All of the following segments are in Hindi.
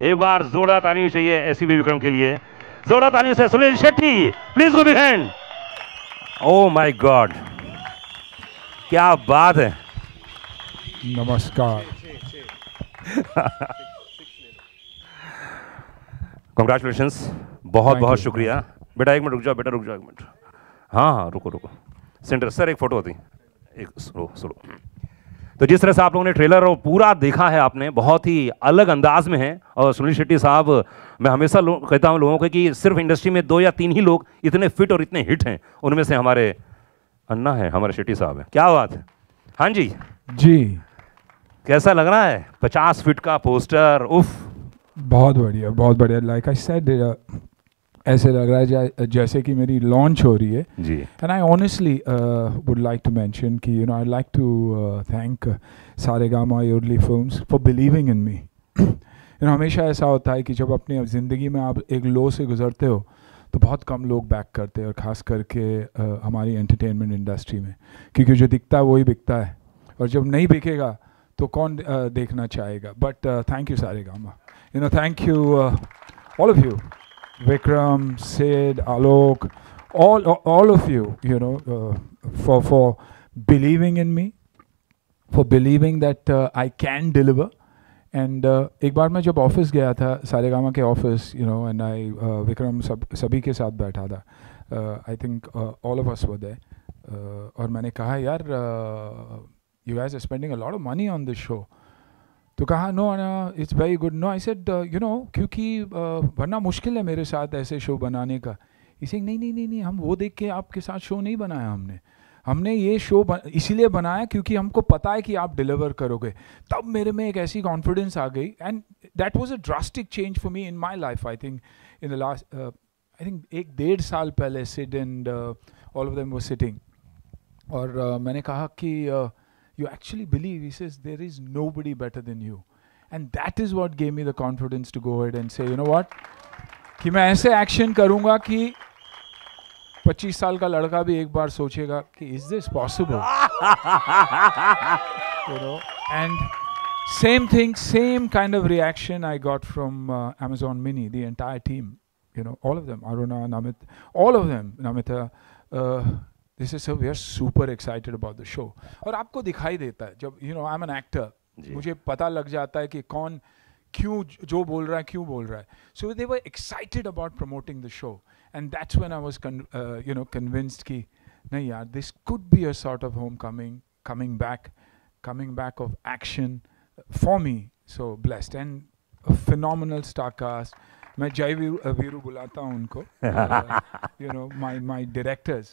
एक बार जोरदार तालियां चाहिए ऐसी भी विक्रम के लिए। जोरदार तालियों से Sunil Shetty, please go big hand. Oh my God, क्या बात है। नमस्कार। कॉन्ग्रेचुलेशंस, बहुत थैंक बहुत यू, थैंक शुक्रिया। यू। बेटा एक मिनट रुक जाओ, बेटा रुक जाओ एक मिनट। हाँ हाँ रुको रुको, सेंटर सर एक फोटो होती, एक स्लो स्लो। तो जिस तरह से आप लोगों ने ट्रेलर और पूरा देखा है आपने, बहुत ही अलग अंदाज में है। और सुनील शेट्टी साहब, मैं हमेशा कहता हूं लोगों को कि सिर्फ इंडस्ट्री में 2 या 3 ही लोग इतने फिट और इतने हिट हैं, उनमें से हमारे अन्ना है, हमारे शेट्टी साहब हैं। क्या बात है। हाँ जी जी, कैसा लग रहा है 50 फीट का पोस्टर, उफ। बहुत बढ़िया, बहुत बढ़िया। लाइक आई सेड, ऐसे लग रहा है जैसे कि मेरी लॉन्च हो रही है। जी and I honestly would like to mention कि I like to thank Saregama Yoodlee films for believing in me. हमेशा ऐसा होता है कि जब अपनी ज़िंदगी में आप एक लो से गुजरते हो तो बहुत कम लोग बैक करते हैं, और ख़ास करके हमारी एंटरटेनमेंट इंडस्ट्री में, क्योंकि जो दिखता है वही बिकता है, और जब नहीं बिकेगा तो कौन देखना चाहेगा। But thank you Saregama, thank you all of you, Vikram, Sid, Alok, all of you, for believing in me, for believing that I can deliver. And एक बार मैं जब ऑफिस गया था, सारेगामा के ऑफिस, एंड आई विक्रम सभी के साथ बैठा था, I think all of us were there, और मैंने कहा यार, you guys are spending a lot of money on this show. तो कहा no it's very good. No I said क्योंकि वरना मुश्किल है मेरे साथ ऐसे शो बनाने का। इसे नहीं नहीं नहीं नहीं, हम वो देख के आपके साथ शो नहीं बनाया, हमने ये शो इसीलिए बनाया क्योंकि हमको पता है कि आप डिलीवर करोगे। तब मेरे में एक ऐसी कॉन्फिडेंस आ गई, and that was a drastic change for me in my life. I think in the last, I think 1-1.5 साल पहले Sid and all of them were sitting, और मैंने कहा कि you actually believe, he says, there is nobody better than you, and that is what gave me the confidence to go ahead and say, you know what, कि मैं ऐसे एक्शन करूंगा कि 25 साल का लड़का भी एक बार सोचेगा कि is this possible, and same thing, same kind of reaction I got from Amazon Mini, the entire team, all of them, Aruna, Namit, all of them, Namita, this is, so we are super excited about the show. और आपको दिखाई देता है जब I'm an actor, मुझे पता लग जाता है कि कौन क्यों जो बोल रहा है, क्यों बोल रहा है. So they were excited about promoting the show, and that's when I was convinced कि नहीं यार, this could be a sort of homecoming, coming back of action for me. So blessed, and a phenomenal star cast. मैं जय वीरू बुलाता हूँ उनको, my directors.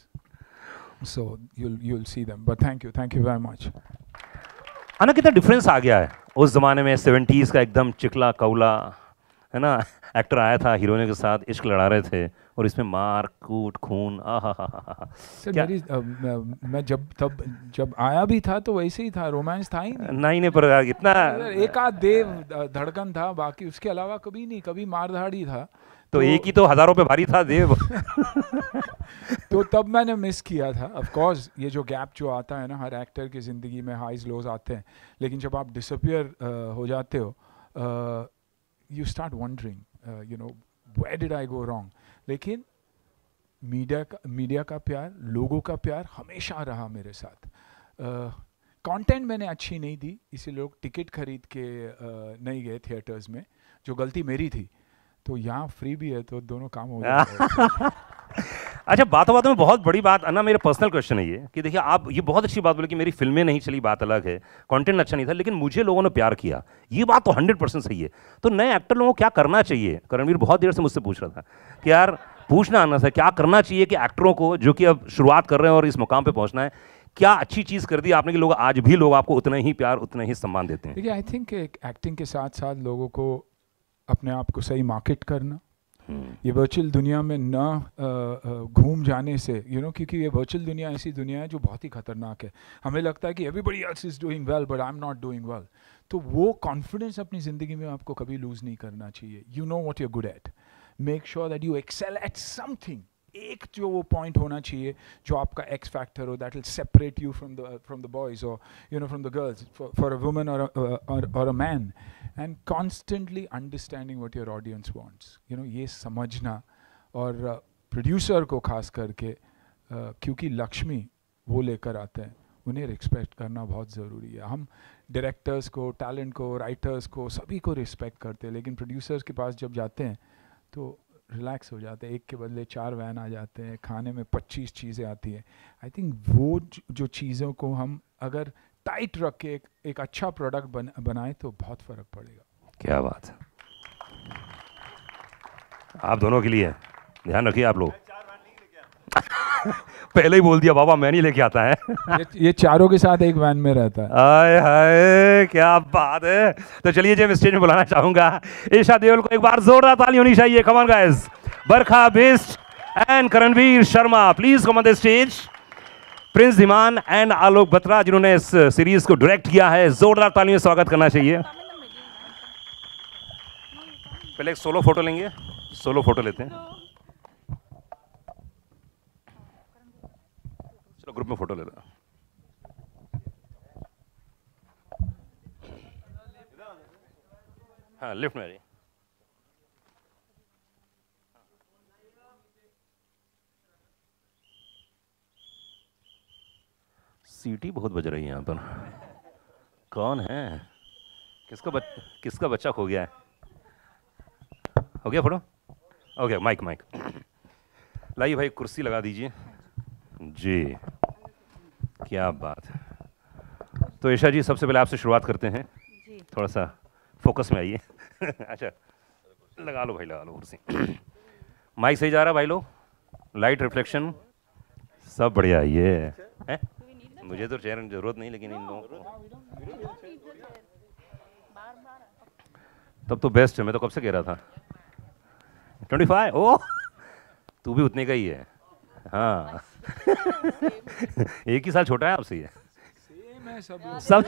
So you'll see them, but thank you very much. आना कितना डिफरेंस आ गया है उस जमाने में, 70s का एकदम चिकला कौला, है ना, एक्टर आया था, हीरोइनों के साथ इश्क लड़ा रहे थे, और इसमें मार कूट खून, मेरी मैं जब आया भी था तो वैसे ही था, रोमांस था ही नहीं नहीं, पर इतना एक आध देव धड़कन था, बाकी उसके अलावा कभी नहीं, कभी मारधाड़ ही था। तो एक ही तो हजारों पे भारी था देव। तो तब मैंने मिस किया था। ऑफ कोर्स ये जो गैप जो आता है ना, हर एक्टर की ज़िंदगी में हाईज लोज आते हैं, लेकिन जब आप डिसअपियर हो जाते हो, you start wondering where did I go wrong. लेकिन मीडिया का प्यार, लोगों का प्यार हमेशा रहा मेरे साथ। कंटेंट मैंने अच्छी नहीं दी, इसीलिए लोग टिकट खरीद के नहीं गए थिएटर्स में, जो गलती मेरी थी। तो यहाँ फ्री भी है तो दोनों काम हो जाएगा। अच्छा, बातों में बहुत बड़ी बात अन्ना, मेरा पर्सनल क्वेश्चन है ये कि देखिए, आप ये बहुत अच्छी बात बोले कि मेरी फिल्में नहीं चली, बात अलग है, कंटेंट अच्छा नहीं था, लेकिन मुझे लोगों ने प्यार किया, ये बात तो 100% सही है। तो नए एक्टर लोगों को क्या करना चाहिए? करणवीर बहुत देर से मुझसे पूछ रहा था कि यार, पूछना आना था, क्या करना चाहिए कि एक्टरों को जो कि अब शुरुआत कर रहे हैं और इस मुकाम पर पहुंचना है, क्या अच्छी चीज़ कर दी आपने कि लोग आज भी लोग आपको उतना ही प्यार, उतना ही सम्मान देते हैं? देखिए, आई थिंक एक्टिंग के साथ साथ लोगों को अपने आप को सही मार्केट करना, ये वर्चुअल दुनिया में ना घूम जाने से, क्योंकि ये वर्चुअल दुनिया ऐसी दुनिया है जो बहुत ही खतरनाक है। हमें लगता है कि everybody else is doing well but I am not doing well. तो वो कॉन्फिडेंस अपनी ज़िंदगी में आपको कभी लूज़ नहीं करना चाहिए। You know what you are good at, make sure that you excel at something, एक जो वो पॉइंट होना चाहिए जो आपका एक्स फैक्टर हो, that will separate you from the boys और you know from the girls, for a woman और a man, and constantly understanding what your audience wants, you know, ये समझना। और प्रोड्यूसर को खास करके क्योंकि लक्ष्मी वो लेकर आते हैं, उन्हें रिस्पेक्ट करना बहुत ज़रूरी है। हम डायरेक्टर्स को, टैलेंट को, राइटर्स को, सभी को रिस्पेक्ट करते हैं, लेकिन प्रोड्यूसर्स के पास जब जाते हैं तो रिलैक्स हो जाते हैं, एक के बदले 4 वैन आ जाते हैं, खाने में 25 चीज़ें आती हैं। आई थिंक वो जो चीज़ों को हम अगर टाइट रख के एक अच्छा प्रोडक्ट बनाए तो बहुत फ़र्क पड़ेगा। क्या बात है, आप दोनों के लिए ध्यान रखिए आप लोग। पहले ही बोल दिया बाबा, मैं नहीं लेके आता है। ये चारों के साथ एक वैन में रहता है। आय हाय क्या बात है। तो चलिए जी, मैं स्टेज में बुलाना चाहूंगा ईशा देओल को। एक बार जोरदार ताली होनी चाहिए। Come on guys, Barkha Bisht and Karanveer Sharma, please come on the stage. Prince Dhiman and Alok Batra, जिन्होंने इस सीरीज को डायरेक्ट किया है, जोरदार तालियों से स्वागत करना चाहिए। पहले एक सोलो फोटो लेंगे, सोलो फोटो लेते हैं। चलो ग्रुप में फोटो ले लो। हाँ लिफ्ट में आ जाइए। सीटी बहुत बज रही है यहाँ पर। कौन है? किसका बच्चा खो गया है? हो गया फोटो? ओके, माइक लाइए भाई, कुर्सी लगा दीजिए जी। क्या बात है। तो ईशा जी, सबसे पहले आपसे शुरुआत करते हैं जी। थोड़ा सा फोकस में आइए। अच्छा लगा लो भाई, लगा लो कुर्सी। माइक सही जा रहा है भाई लोग? लाइट रिफ्लेक्शन सब बढ़िया है। ये मुझे तो चेयर की जरूरत नहीं, लेकिन इन लोगों को तब तो बेस्ट है। मैं तो कब से कह रहा था 25। ओ तू भी उतने का ही है। हाँ एक ही साल छोटा है आपसे ये। सब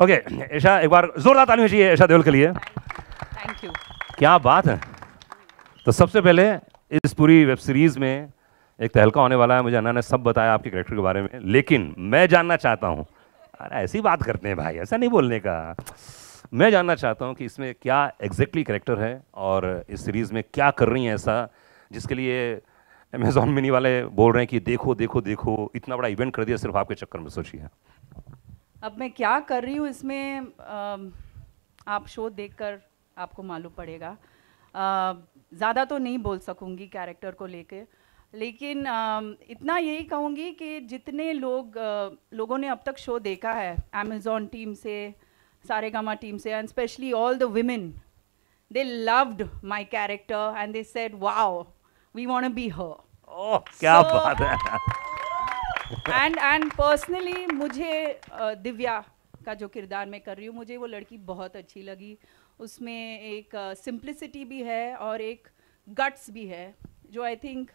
ओके। ईशा, एक बार जोरदार ताली चाहिए ईशा देओल के लिए। Thank you. क्या बात है। तो सबसे पहले इस पूरी वेब सीरीज में एक तहलका होने वाला है। मुझे अन्ना ने सब बताया आपके कैरेक्टर के बारे में, लेकिन मैं जानना चाहता हूँ, अरे ऐसी बात करते हैं भाई, ऐसा नहीं बोलने का। मैं जानना चाहता हूँ कि इसमें क्या एग्जैक्टली कैरेक्टर है और इस सीरीज़ में क्या कर रही हैं ऐसा जिसके लिए अमेज़ॉन मिनी वाले बोल रहे हैं कि देखो देखो देखो, इतना बड़ा इवेंट कर दिया सिर्फ आपके चक्कर में। सोचिए अब मैं क्या कर रही हूँ इसमें, आप शो देखकर आपको मालूम पड़ेगा। ज़्यादा तो नहीं बोल सकूँगी कैरेक्टर को लेके, लेकिन इतना यही कहूँगी कि जितने लोगों ने अब तक शो देखा है अमेज़ॉन टीम से, सारेगामा टीम से, and specially all the women, they loved my character and they said wow we want to be her. Oh क्या बात है। एंड पर्सनली मुझे दिव्या का जो किरदार मैं कर रही हूँ, मुझे वो लड़की बहुत अच्छी लगी। उसमें एक सिंप्लिसिटी भी है और एक गट्स भी है, जो आई थिंक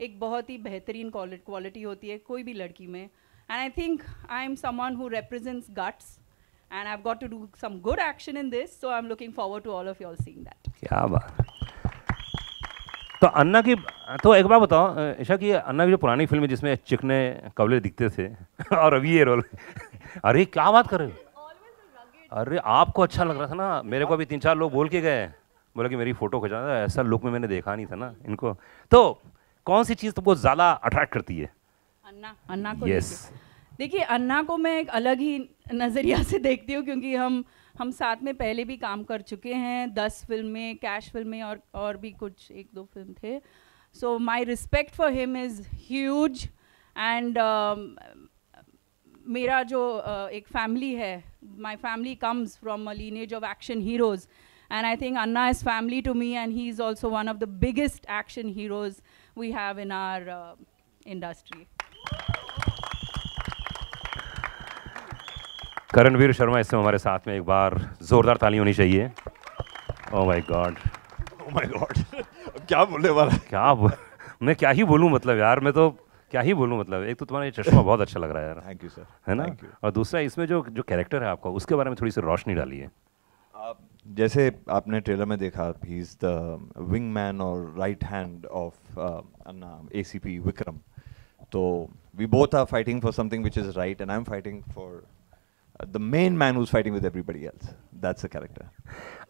एक बहुत ही बेहतरीन क्वालिटी होती है कोई भी लड़की में। And I think I am someone who represents guts and I've got to do some good action in this, so I'm looking forward to all of you all seeing that. क्या बात। तो अन्ना की, तो एक बार बताओ ईशा की, अन्ना की जो पुरानी फिल्म है जिसमें चिकने कवले दिखते थे और अभी ये रोल अरे क्या बात कर रहे हो। अरे आपको अच्छा लग रहा था ना, मेरे को अभी 3-4 लोग बोल के गए, बोला कि मेरी फोटो खिंचाना, ऐसा लुक में मैंने देखा नहीं था ना इनको। तो कौन सी चीज़ तुमको ज़्यादा अट्रैक्ट करती है? अन्ना को। यस, देखिए अन्ना को मैं एक अलग ही नज़रिया से देखती हूँ, क्योंकि हम साथ में पहले भी काम कर चुके हैं, 10 फिल्में, कैश फिल्में और भी कुछ 1-2 फिल्म थे। So my respect for him is huge. And मेरा जो एक फैमिली है, my family comes from a lineage of action heroes, and I think Anna is family to me, and he is also one of the biggest action heroes we have in our industry. Karanvir Sharma इस समय हमारे साथ में, एक बार जोरदार ताली होनी चाहिए। Oh my God, oh my God, क्या बोलने वाला। मैं क्या ही बोलूं, मतलब यार मैं तो क्या ही बोलूं। मतलब एक तो तुम्हारा ये चश्मा बहुत अच्छा लग रहा है यार। थैंक यू सर, है ना। और दूसरा इसमें जो कैरेक्टर है आपका, उसके बारे में थोड़ी सी रोशनी डालिए। जैसे आपने ट्रेलर में देखा, he is the wing man और right hand of Anna ACP Vikram. तो we both are fighting for something which is right, and I'm fighting for the main man who's fighting with everybody else. That's the character.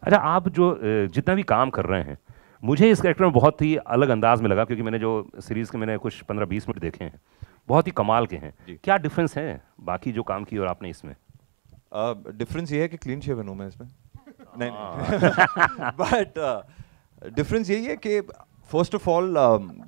अच्छा, आप जो जितना भी काम कर रहे हैं, मुझे इस कैरेक्टर में बहुत ही अलग अंदाज में लगा, क्योंकि मैंने जो सीरीज़ के मैंने कुछ 15-20 मिनट देखे हैं, बहुत ही कमाल के हैं. क्या डिफरेंस है बाकी जो काम किए और आपने इसमें? डिफरेंस ये है कि क्लीन शेवन हूँ मैं इसमें. नहीं बट डिफरेंस यही है कि first of all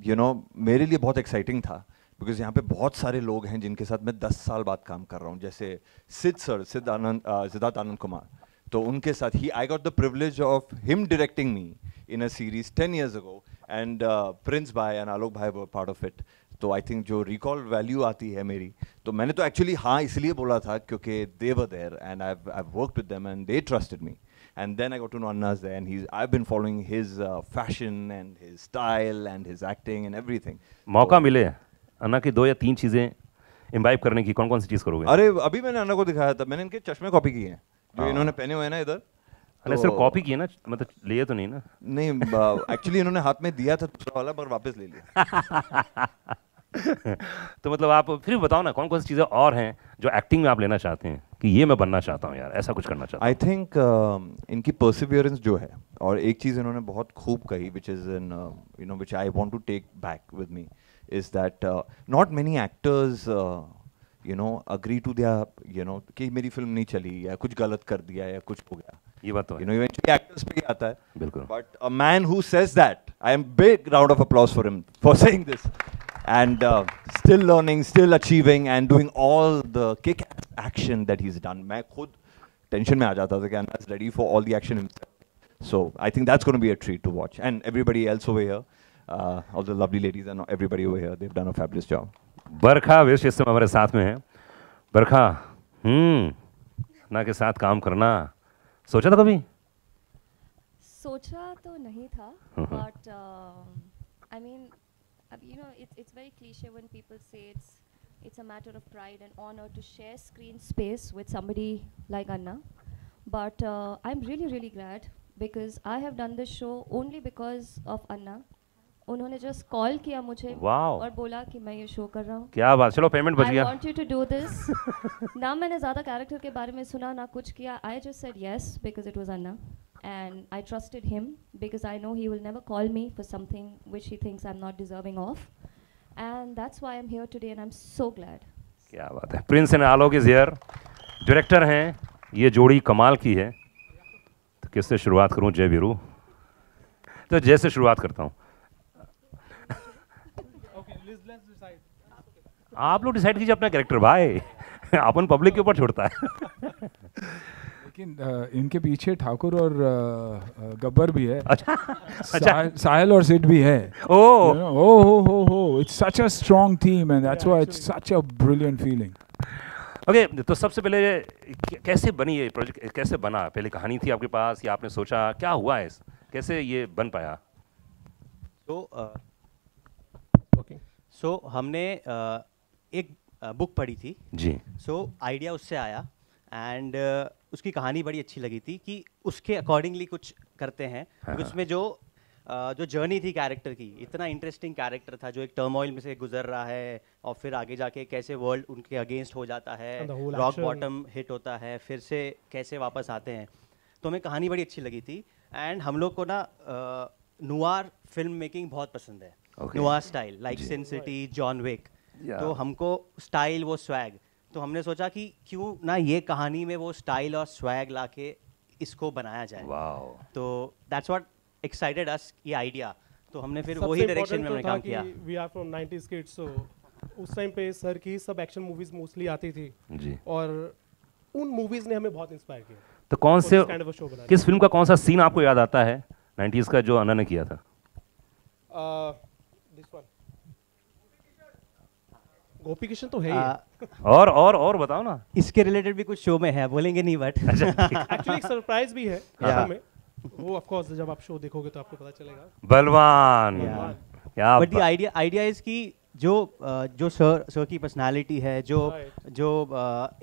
you know मेरे लिए बहुत एक्साइटिंग था, बिकॉज यहाँ पे बहुत सारे लोग हैं जिनके साथ मैं 10 साल बाद काम कर रहा हूँ. जैसे सिद्धार्थ आनंद कुमार, तो उनके साथ ही I got the privilege of him directing me in a series 10 years ago, and Prince भाई एंड आलोक भाई वर पार्ट ऑफ इट. तो आई थिंक जो रिकॉल वैल्यू आती है मेरी, तो मैंने तो एक्चुअली हाँ इसलिए बोला था क्योंकि they were there and I worked with them and they trusted me. And then I got to know Anna's there, and I've been following his fashion and his style and his acting and everything. मौका मिले अन्ना की 2 या 3 चीजें इम्बाइब करने की, कौन-कौन सी चीज करोगे? अरे अभी मैंने अन्ना को दिखाया था, मैंने इनके चश्मे कॉपी किए हैं जो इन्होंने पहने हुए हैं ना इधर. अरे सिर्फ कॉपी किए ना, मतलब लिए तो नहीं ना? नहीं, एक्चुअली इन्होंने हाथ में दिया था दूसरा वाला, पर वापस ले लिया. तो मतलब आप फिर बताओ ना, कौन कौन सी चीज़ें और हैं जो एक्टिंग में आप लेना चाहते हैं कि ये मैं बनना चाहता हूँ यार, ऐसा कुछ करना चाहता हूँ? आई थिंक इनकी परसिवियरेंस जो है, और एक चीज़ इन्होंने बहुत खूब कही which is in you know which I want to take back with me, is that not many actors you know agree to their you know कि मेरी फिल्म नहीं चली या कुछ गलत कर दिया या कुछ हो गया. ये बात तो यू नो इवेंचुअली एक्टर्स पे ही आता है. बिल्कुल. But a man who says that, I am big round of applause for him for saying this. And still learning, still achieving, and doing all the kick-ass action that he's done. मैं खुद tension में आ जाता था कि I'm not ready for all the action himself. So I think that's going to be a treat to watch. And everybody else over here, all the lovely ladies and everybody over here, they've done a fabulous job. बरखा वेश इस समय हमारे साथ में है. बरखा, अन्ना के साथ काम करना सोचा था कभी? सोचा तो नहीं था, but I mean, you know, it's very cliche when people say it's a matter of pride and honor to share screen space with somebody like Anna. But I'm really glad because I have done this show only because of Anna. उन्होंने just call किया मुझे और बोला कि मैं ये शो कर रहा हूँ. क्या बात, चलो पेमेंट बच गया. I want you to do this. ना मैंने ज़्यादा कैरेक्टर के बारे में सुना ना कुछ किया. I just said yes because it was Anna. And I trusted him because I know he will never call me for something which he thinks I'm not deserving of. And that's why I'm here today and I'm so glad. क्या बात है. Prince and Alok is here, director हैं. ये जोड़ी कमाल की है. तो किससे शुरुआत करूं? जय वीरू. तो जय से शुरुआत करता हूं. आप लोग डिसाइड कीजिए अपना कैरेक्टर भाई. अपन पब्लिक के ऊपर छोड़ता है. लेकिन इनके पीछे ठाकुर और गब्बर भी है. अच्छा. साहिल और सिड भी है. It's such a strong team and that's why it's such a brilliant feeling. Okay, तो सबसे पहले कैसे बनी ये प्रोजेक्ट, कैसे बना? पहले कहानी थी आपके पास या आपने सोचा, क्या हुआ है, कैसे ये बन पाया? सो हमने एक बुक पढ़ी थी जी. सो आइडिया उससे आया एंड उसकी कहानी बड़ी अच्छी लगी थी कि उसके अकॉर्डिंगली कुछ करते हैं. उसमें जो जर्नी थी कैरेक्टर की, इतना इंटरेस्टिंग कैरेक्टर था जो एक टर्मोइल में से गुजर रहा है और फिर आगे जाके कैसे वर्ल्ड उनके अगेंस्ट हो जाता है, रॉक बॉटम हिट होता है, फिर से कैसे वापस आते हैं. तो हमें कहानी बड़ी अच्छी लगी थी एंड हम लोग को ना नुआर फिल्म मेकिंग बहुत पसंद है. नुआर स्टाइल लाइक सिन सिटी, जॉन विक. तो हमको स्टाइल, वो स्वैग, तो हमने सोचा कि क्यों ना ये कहानी में वो स्टाइल और स्वैग लाके इसको बनाया जाए. तो दैट्स व्हाट एक्साइटेड अस, ये आइडिया. तो हमने फिर वही डायरेक्शन में हमने काम किया. We are from 90s kids, so उस टाइम पे सर की सब एक्शन मूवीज मोस्टली आती थी जी. और उन मूवीज ने हमें बहुत इंस्पायर किया. तो कौन से किस फिल्म का कौन सा सीन आपको याद आता है 90s का जो अन्ना ने किया था? दिस वन गोपी किशन तो है ही. और बताओ ना. इसके रिलेटेड भी कुछ शो में है, बोलेंगे नहीं बट एक्चुअली एक सरप्राइज भी है शो में. वो ऑफ कोर्स जब आप शो देखोगे तो आपको पता चलेगा. बलवान. क्या बट द आइडिया इज कि जो सर की पर्सनालिटी है, जो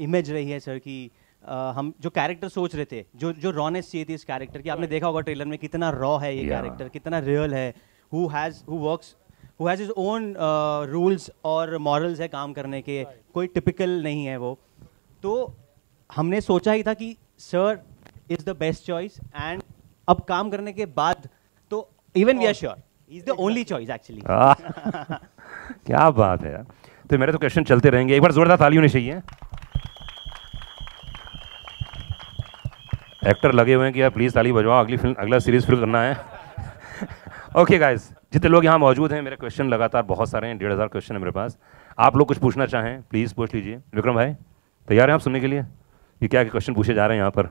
इमेज रही है सर की हम जो कैरेक्टर सोच रहे थे, जो रॉनेस चाहिए थी इस कैरेक्टर की, आपने देखा होगा ट्रेलर में कितना रॉ है ये कैरेक्टर, कितना रियल है, who has his own rules और मॉरल्स है काम करने के, कोई टिपिकल नहीं है वो। तो हमने सोचा ही था कि sir is the best choice, and अब काम करने के बाद तो even we are sure he is the only choice actually. क्या बात है यार। तो मेरे तो क्वेश्चन चलते रहेंगे, एक बार जोरदार ताली होनी चाहिए। एक्टर लगे हुए हैं कि यार प्लीज ताली बजवाओ, अगला सीरीज फिर करना है। ओके गाइस, जितने लोग यहाँ मौजूद हैं, मेरे क्वेश्चन लगातार बहुत सारे हैं, 1500 क्वेश्चन है मेरे पास। आप लोग कुछ पूछना चाहें प्लीज पूछ लीजिए। विक्रम भाई तैयार हैं आप सुनने के लिए? ये क्या क्वेश्चन पूछे जा रहे हैं यहाँ पर?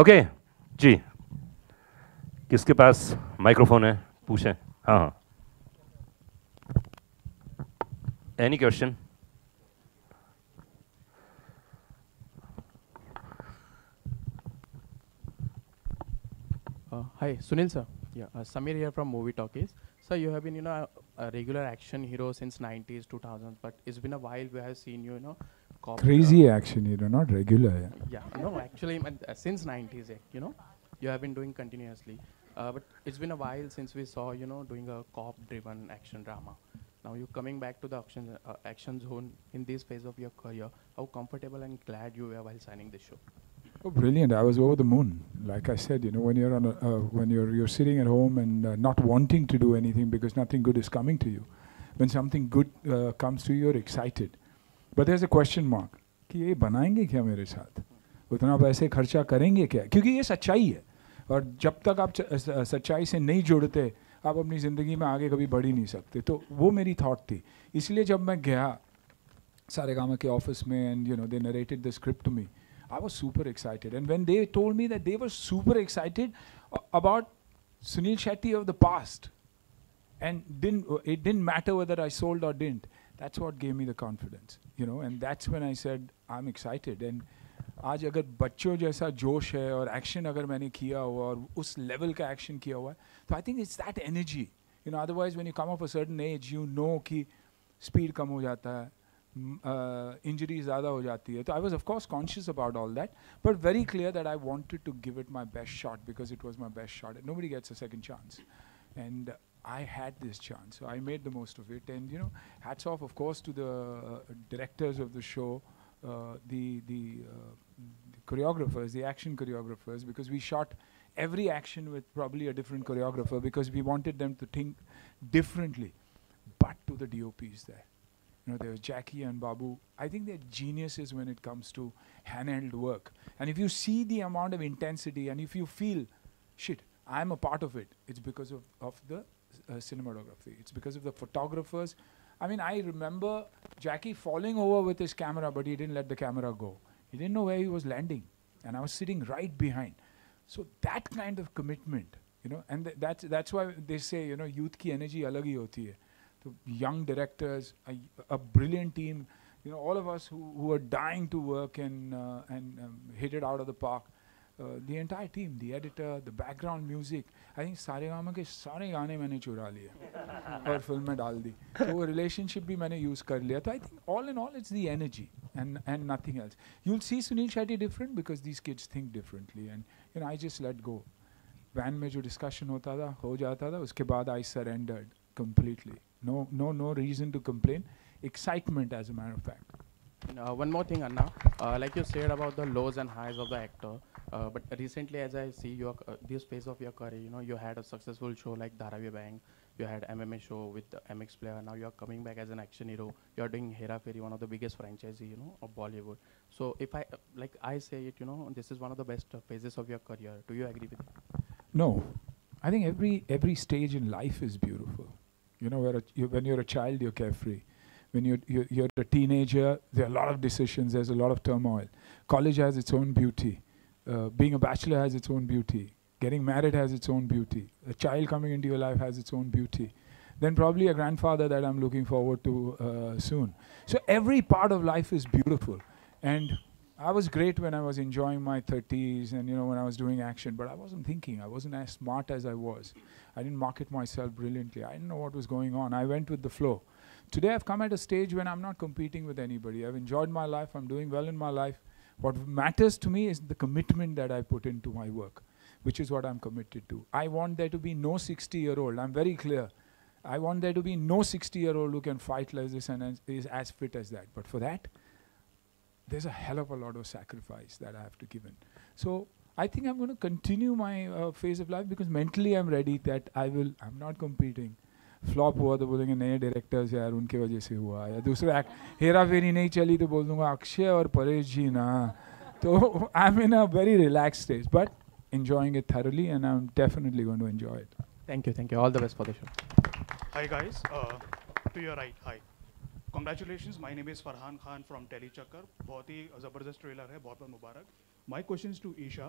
ओके जी, किसके पास माइक्रोफोन है पूछें। हाँ हाँ, any question? Hi, Sunil sir. Yeah, Samir here from Movie Talkies. Sir, you have been, a regular action hero since 90s, 2000s, but it's been a while we have seen you, Crazy action hero, not regular. Yeah, no, actually, since 90s, you have been doing continuously. But it's been a while since we saw, doing a cop-driven action drama. Now you're coming back to the action zone in this phase of your career. How comfortable and glad you were while signing this show? Oh, brilliant! I was over the moon. Like I said, when you're on when you're sitting at home and not wanting to do anything because nothing good is coming to you, when something good comes to you, you're excited. But there's a question mark कि ये बनाएंगे क्या मेरे साथ? उतना पैसे खर्चा करेंगे क्या? क्योंकि ये सच्चाई है, और जब तक आप सच्चाई से नहीं जुड़ते, आप अपनी ज़िंदगी में आगे कभी बढ़ ही नहीं सकते। तो वो मेरी थॉट थी। इसलिए जब मैं गया सारेगामा के ऑफिस में and they narrated the script to me, I was super excited. And when they told me that they were super excited about Sunil Shetty of the past, and it didn't matter whether I sold or didn't, that's what gave me the confidence, and that's when I said I'm excited. And आज अगर बच्चों जैसा जोश है और एक्शन अगर मैंने किया हुआ और उस लेवल का एक्शन किया हुआ है, तो I think it's that energy. Otherwise when you come of a certain age, कि स्पीड कम हो जाता है, इंजरी ज़्यादा हो जाती है। तो I was of course conscious about all that, but very clear that I wanted to give it my best shot because it was my best shot. Nobody gets a second chance, and I had this chance, so I made the most of it. And hats off, of course, to the directors of the show, the choreographers, the action choreographers, because we shot every action with probably a different choreographer because we wanted them to think differently. But to the DOPs there, there was Jackie and Babu. I think they're geniuses when it comes to handheld work. And if you see the amount of intensity and if you feel, shit, I'm a part of it, it's because of the cinematography. It's because of the photographers. I mean, I remember Jackie falling over with his camera, but he didn't let the camera go. He didn't know where he was landing. And I was sitting right behind. So that kind of commitment, and that's why they say, youth ki energy alag hi hoti hai. So young directors, a brilliant team, all of us who are dying to work and hit it out of the park. The entire team, the editor, the background music, I think Saregama के सारे गाने मैंने चुरा लिए और फिल्म में डाल दी। तो वो relationship भी मैंने use कर लिया। तो I think all in all it's the energy and nothing else. You'll see Sunil Shetty different because these kids think differently, and I just let go. Van में जो discussion होता था हो जाता था, उसके बाद I surrendered completely. No reason to complain. Excitement, as a matter of fact. One more thing, Anna. Like you said about the lows and highs of the actor, but recently, as I see your this phase of your career, you had a successful show like Dharavi Bang. You had MMA show with the MX player. Now you are coming back as an action hero. You are doing Hera Fairy, one of the biggest franchise, of Bollywood. So if I say it, this is one of the best phases of your career. Do you agree with it? No, I think every stage in life is beautiful. When you're a child, you're carefree. When you're a teenager, there are a lot of decisions, there's a lot of turmoil. College has its own beauty. Being a bachelor has its own beauty. Getting married has its own beauty. A child coming into your life has its own beauty. Then probably a grandfather that I'm looking forward to soon. So every part of life is beautiful. And I was great when I was enjoying my 30s and when I was doing action, but I wasn't thinking. I wasn't as smart as I was. I didn't market myself brilliantly. I didn't know what was going on. I went with the flow. Today I've come at a stage when I'm not competing with anybody. I've enjoyed my life. I'm doing well in my life. What matters to me is the commitment that I put into my work, which is what I'm committed to. I want there to be no 60-year-old, I'm very clear. I want there to be no 60-year-old who can fight like this and is as fit as that. But for that, there's a hell of a lot of sacrifice that I have to give in. So I think I'm going to continue my phase of life because mentally I'm ready that I'm not competing. Flop हुआ तो बोलेंगे नए डायरेक्टर्स यार उनके वजह से हुआ, या दूसरे हेरा फेरी नहीं चली तो बोल दूंगा अक्षय और परेश जी ना. तो I am in a very relax stage but enjoying it thoroughly and I'm definitely going to enjoy it. Thank you, all the best for the show. Hi guys, to your right, hi. Congratulations, my name is Farhan Khan from Telechakkar. बहुत ही ज़बरदस्त ट्रेलर है, बहुत मुबारक. My question is to Isha.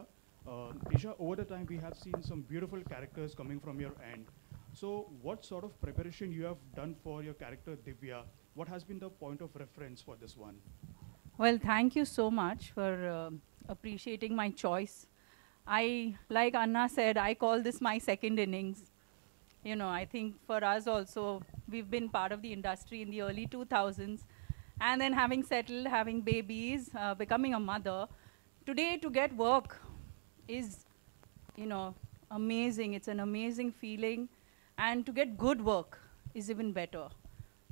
Isha, over the time we have seen some beautiful characters coming from your end. So what sort of preparation you have done for your character Divya? What has been the point of reference for this one? Well, thank you so much for appreciating my choice. Like Anna said, I call this my second innings. You know, I think for us also, we've been part of the industry in the early 2000s. And then having settled, having babies, becoming a mother, today to get work is, you know, amazing. It's an amazing feeling. And to get good work is even better.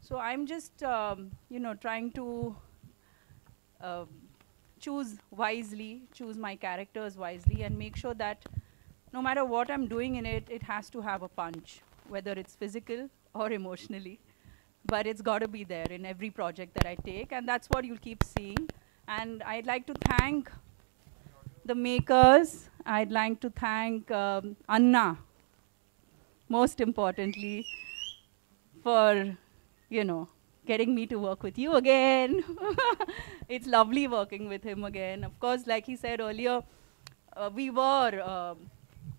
So I'm just, you know, trying to choose wisely, choose my characters wisely, and make sure that no matter what I'm doing in it, it has to have a punch, whether it's physical or emotionally. But it's got to be there in every project that I take, and that's what you'll keep seeing. And I'd like to thank the makers. I'd like to thank Anna, most importantly, for, you know, getting me to work with you again. It's lovely working with him again. Of course, like he said earlier, we were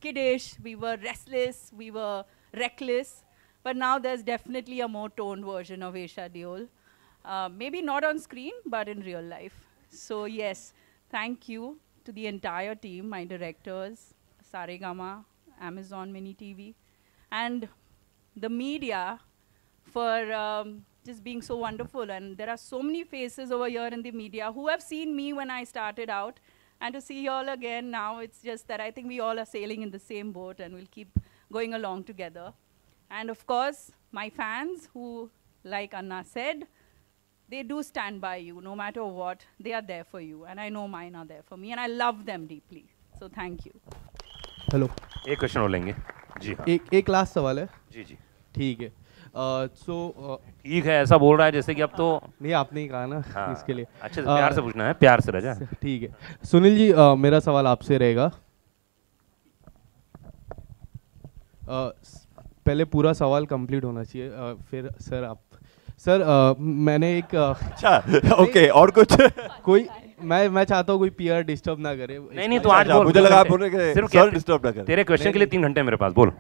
kiddish, we were restless, we were reckless, but now there's definitely a more toned version of Esha Deol. Maybe not on screen, but in real life. So yes, thank you to the entire team, my directors, Saregama, Amazon Mini TV, and the media for just being so wonderful. And there are so many faces over here in the media who have seen me when I started out, and to see you all again now, it's just that I think we all are sailing in the same boat and we'll keep going along together. And of course, my fans who, like Anna said, they do stand by you no matter what. They are there for you, and I know mine are there for me, and I love them deeply. So thank you. Hello, एक क्वेश्चन और लेंगे जी. हाँ एक लास्ट सवाल है. जी जी ठीक है. ठीक है, ऐसा बोल रहा है जैसे कि अब तो नहीं, आपने ही कहा ना. हाँ, इसके लिए अच्छे से प्यार से पूछना है, प्यार से रजा. ठीक है. सुनील जी, मेरा सवाल आपसे रहेगा. पहले पूरा सवाल कंप्लीट होना चाहिए, फिर सर आप. सर मैंने एक अच्छा ओके और कुछ कोई मैं चाहता हूँ कोई पीआर डिस्टर्ब ना करे. नहीं तो आज बोल. मुझे लगा आप बोल रहे कि सिर्फ सर डिस्टर्ब ना करे. तेरे क्वेश्चन के लिए 3 घंटे मेरे पास. बोल.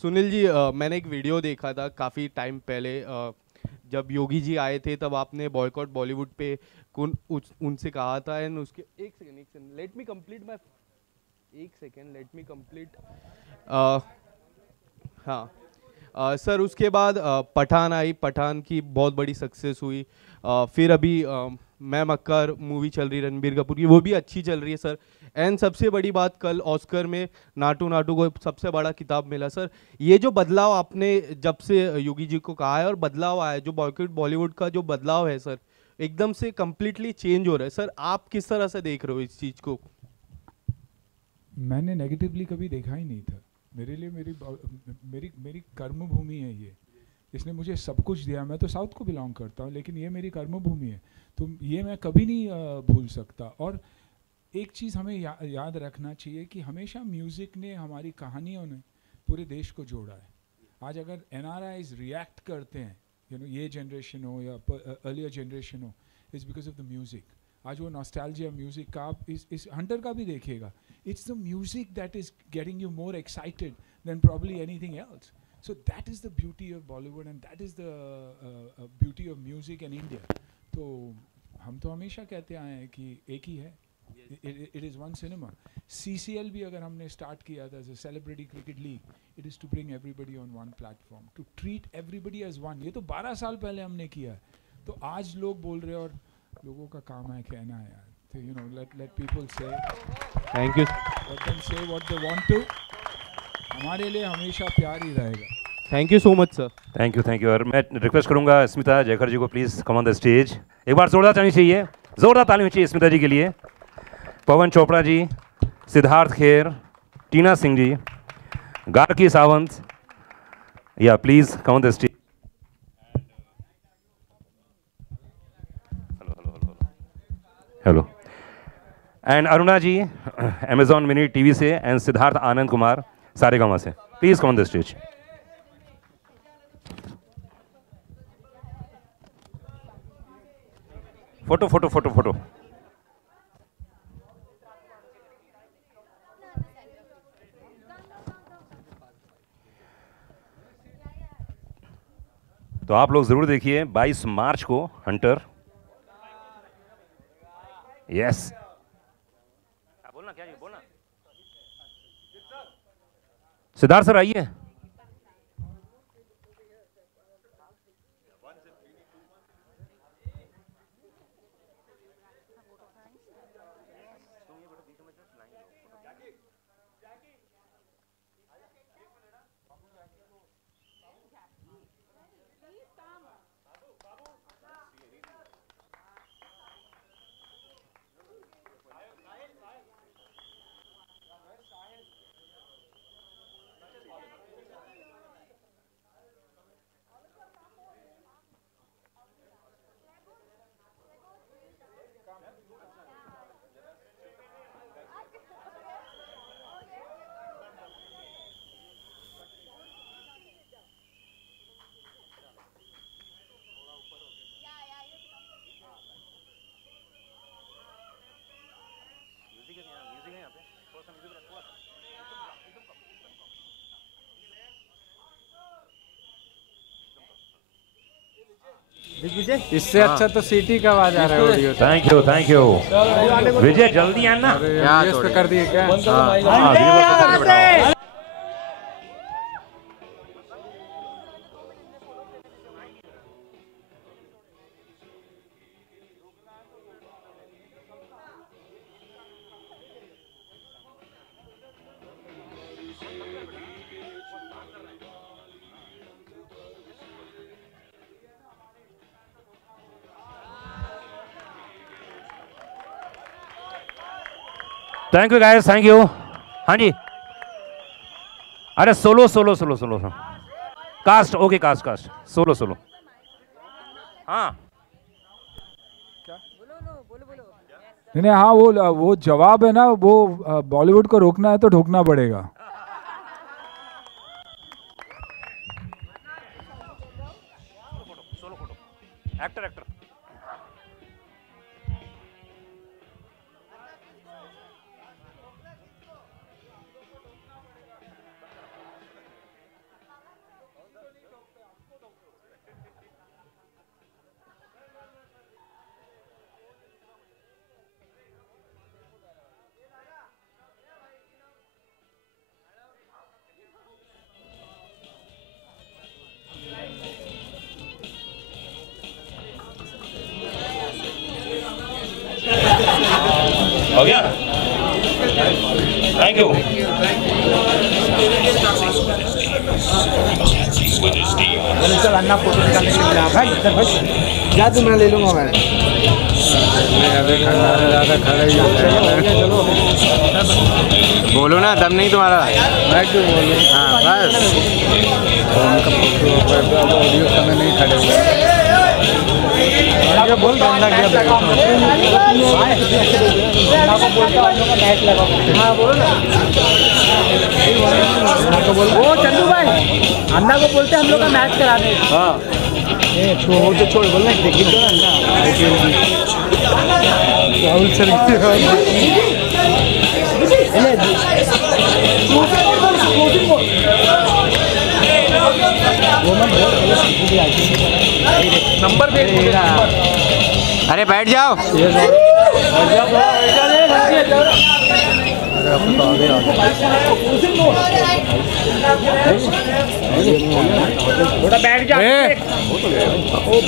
सुनील जी, मैंने एक वीडियो देखा था काफ़ी टाइम पहले, जब योगी जी आए थे, तब आपने बॉयकॉट बॉलीवुड पे उनसे कहा था. एंड उसके एक सेकेंड लेट मी कंप्लीट. हाँ सर, उसके बाद पठान आई. पठान की बहुत बड़ी सक्सेस हुई. फिर अभी मैं मक्कार मूवी चल रही रणबीर कपूर की, वो भी अच्छी चल रही है सर. एंड सबसे बड़ी बात, कल ऑस्कर में नाटू को सबसे बड़ा किताब मिला. सर ये जो बदलाव आपने जब से योगी जी को कहा है और बदलाव आया, जो बॉयकॉट बॉलीवुड का जो बदलाव है सर, एकदम से कम्प्लीटली चेंज हो रहा है. सर आप किस तरह से देख रहे हो इस चीज़ को? मैंने नेगेटिवली कभी देखा ही नहीं था. मेरे लिए मेरी कर्मभूमि है ये. इसने मुझे सब कुछ दिया. मैं तो साउथ को बिलोंग करता हूँ, लेकिन ये मेरी कर्मभूमि है, तो ये मैं कभी नहीं भूल सकता. और एक चीज़ हमें याद रखना चाहिए कि हमेशा म्यूज़िक ने, हमारी कहानियों ने पूरे देश को जोड़ा है. आज अगर NRIs रिएक्ट करते हैं, ये जनरेशन हो या अर्लियर जनरेशन हो, it's because of the music. आज वो नॉस्टैल्जिया म्यूज़िक का आप इस हंटर का भी देखिएगा. It's the music that is getting you more excited than probably anything else. So that is the beauty of Bollywood, and that is the beauty of music in India. तो हम तो हमेशा कहते आए हैं कि एक ही है. It is one cinema. CCL भी अगर हमने start किया था as a celebrity cricket league, it is to bring everybody on one platform, to treat everybody as one. ये तो 12 साल पहले हमने किया है. तो आज लोग बोल रहे हैं और लोगों का काम है कहना है यार. you know, let people say. Thank you. Let them say what they want to. हमारे लिए हमेशा प्यार ही रहेगा. Thank you so much, sir. Thank you. और मैं रिक्वेस्ट करूंगा स्मिता जयकर जी को please come on the stage. एक बार जोरदार ताली चाहिए, जोरदार ताली चाहिए स्मिता जी के लिए. पवन चोपड़ा जी, सिद्धार्थ खेर, टीना सिंह जी, गार्की सावंत, या please come on the stage. Hello. And Aruna ji Amazon mini TV से, एंड सिद्धार्थ आनंद कुमार सारेगामा से. Please come on the stage. Photo photo photo photo. तो आप लोग जरूर देखिए 22 मार्च को हंटर. यस, बोलना क्या बोलना. सिद्धार्थ सर आइए. इससे अच्छा तो सीटी का आवाज आ रहा है audio. Thank you thank you. Vijay जल्दी आना. इस पे कर दिए क्या? Thank you guys, thank you. हाँ जी. अरे solo solo solo solo cast. Okay cast cast solo solo. हाँ नहीं हाँ, वो जवाब है ना, वो बॉलीवुड को रोकना है तो ढोकना पड़ेगा. Actor actor. हो गया. Thank you. चल अन्ना फोटो निकालने के लिए भाई इधर भाई जा. तू मैं ले लूंगा. मैं ज़्यादा खड़ा ही चलो. बोलो ना, दम नहीं तुम्हारा. मैं क्यों बोलूँ? हाँ बस. ऑडियो समय नहीं खड़े हुए. बोल बंदा क्या मैच लगा. हाँ बोलो ना. वो चंदू भाई अन्ना को बोलते हम लोग का मैच करा दे. हाँ तो वो तो छोड़ बोलना. देखिए तो अन्ना राहुल सर नंबर दे. अरे बैठ जाओ.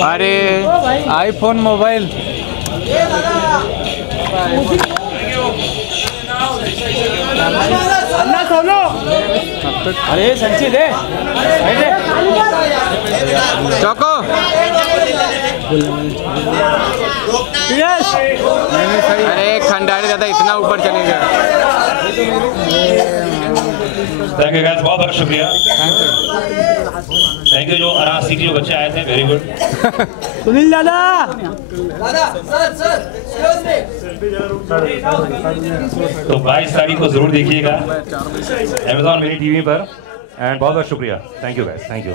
अरे आईफोन मोबाइल अन्ना सोनो अरे संचित है चौको अरे खंडाड़ी दादा इतना ऊपर चले गए। थैंक यू गाइस, बहुत बहुत शुक्रिया। थैंक यू जो अरासी के जो बच्चे आए थे, वेरी गुड। सुनील दादा तो 22 तारीख को जरूर देखिएगा Amazon मिनी टीवी पर। एंड बहुत बहुत शुक्रिया। Thank you guys, thank you.